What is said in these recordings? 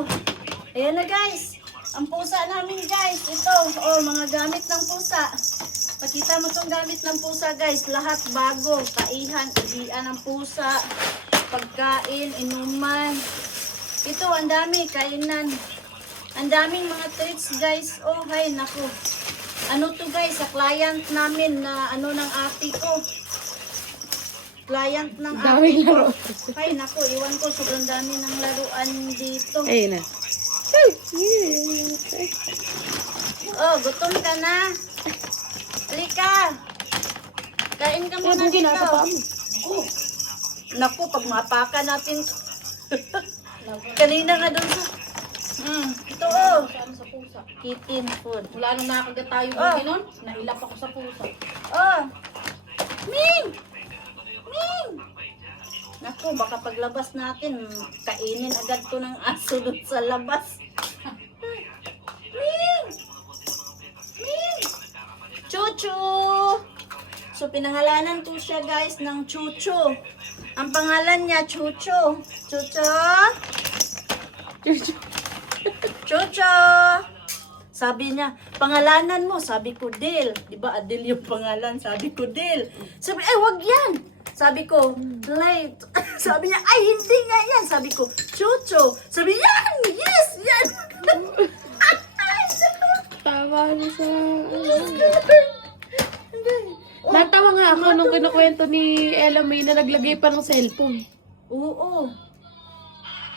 Oh, ayan na guys. Ang pusa namin guys. Ito, oh, mga gamit ng pusa. Pakita mo tong gamit ng pusa guys. Lahat bago. Kaihan, igian ng pusa. Pagkain, inuman. Ito, ang dami. Kainan. Ang daming mga treats guys. Oh, hay, naku. Ano to guys, sa client namin na ano ng ate ko. Client ng ate ko. Ay, naku, iwan ko. Sobrang dami ng laruan dito. Ayun na. Oh, gutom ka na. Halika. Kain ka muna dito. Oh. Naku, pag mapakan natin. Kanina nga dun sa... ito oh. Kitten food. Mula nung nakagat tayo nun, nailap ako sa pusa. Oh. Ming! Ming! Naku, baka paglabas natin, kainin agad to ng aso dun sa labas. Ming! Ming! Chuchu! So, pinangalanan to siya guys ng Chuchu. Ang pangalan niya, Chuchu. Chuchu! Chuchu! Sabi niya, pangalanan mo. Sabi ko, Dil. Diba, Adil yung pangalan. Sabi ko, Dil. Sabi, ay, wag yan. Sabi ko, late. Sabi niya, ay, hindi nga yan. Sabi ko, Chuchu. Sabi, yan! Yes! Yan! Tawa na sa... Natawa nga ako nung kinukwento ni Ella May na naglagay pa ng cellphone. Oo.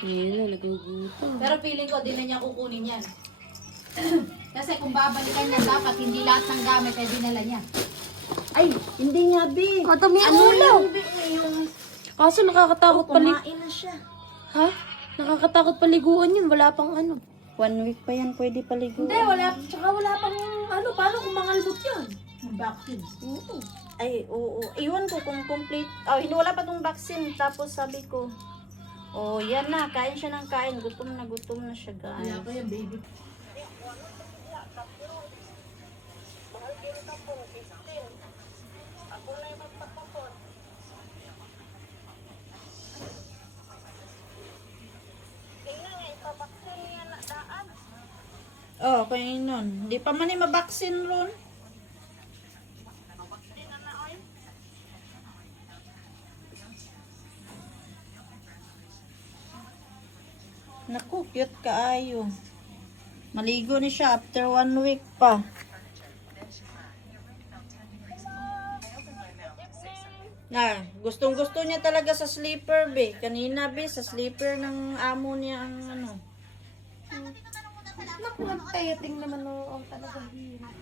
Ayun na, nagugutom. Pero feeling ko, di na niya kukunin yan. Kasi kung babalikan niya, dapat hindi lahat ng gamit ay dinala niya. Ay, hindi nga, Bi. Katami Ano ulo. lang, Bi? Yung Kaso nakakatakot kumain na siya. Ha? Nakakatakot paliguan yun. Wala pang ano. 1 week pa yan, pwede paligo. Hindi, wala. Tsaka wala pang ano, paano kung mangalbot yan? Yung vaccine. Oo. Ay, oo. Iwan ko kung complete. Oh, hindi wala pa tong vaccine. Tapos sabi ko, oh, yan na. Kain siya ng kain. Gutom na siya, guys. Wala pa yan, baby. Oh, kaya nun. Di pa man yung mabaksin ron. Naku, cute kaayo. Maligo ni siya after 1 week pa. Na, gustong-gusto niya talaga sa sleeper, be. Kanina, be, sa sleeper ng amo niya ang ano. Naku, ang tayating naman noong talaga hirap.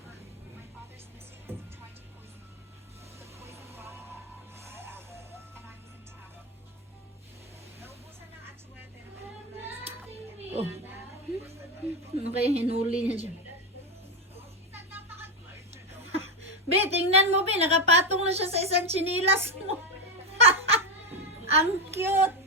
Oh. Ano kaya hinuli niya dyan? Be, tingnan mo, be. Nakapatong na siya sa isang chinilas mo. Ang cute.